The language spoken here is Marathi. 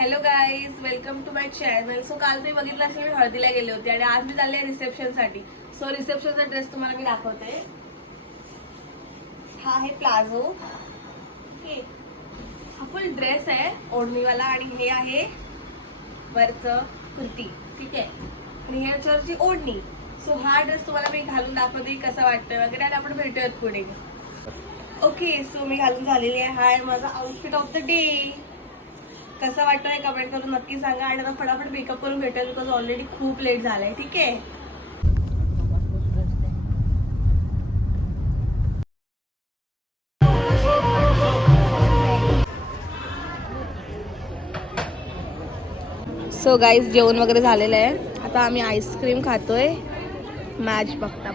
Hello guys, welcome to my channel. So काल तुम्ही बघितलं असेल मी हळदीला गेले होते आणि आज मी चालले रिसेप्शनसाठी. सो रिसेप्शनचा ड्रेस तुम्हाला मी दाखवते. हा आहे प्लाझो. ओके, हा फुल ड्रेस आहे ओढणीवाला आणि हे आहे वरचं कुर्ती. ठीक आहे, आणि हे याच्यावरची ओढणी. सो हा ड्रेस तुम्हाला मी घालून दाखवते कसा वाटतोय वगैरे आणि आपण भेटूयात पुढे. ओके, सो मी घालून झालेली आहे. हा आहे माझा आउटफिट ऑफ द डे. कसं वाटतंय कमेंट करून नक्की सांगा. आणि आता फटाफट मेकअप करून भेटेल बिकॉज ऑलरेडी खूप लेट झालाय. ठीक आहे, सो गाईज जेवण वगैरे झालेलं आहे. आता आम्ही आईस्क्रीम खातोय. मॅच बघता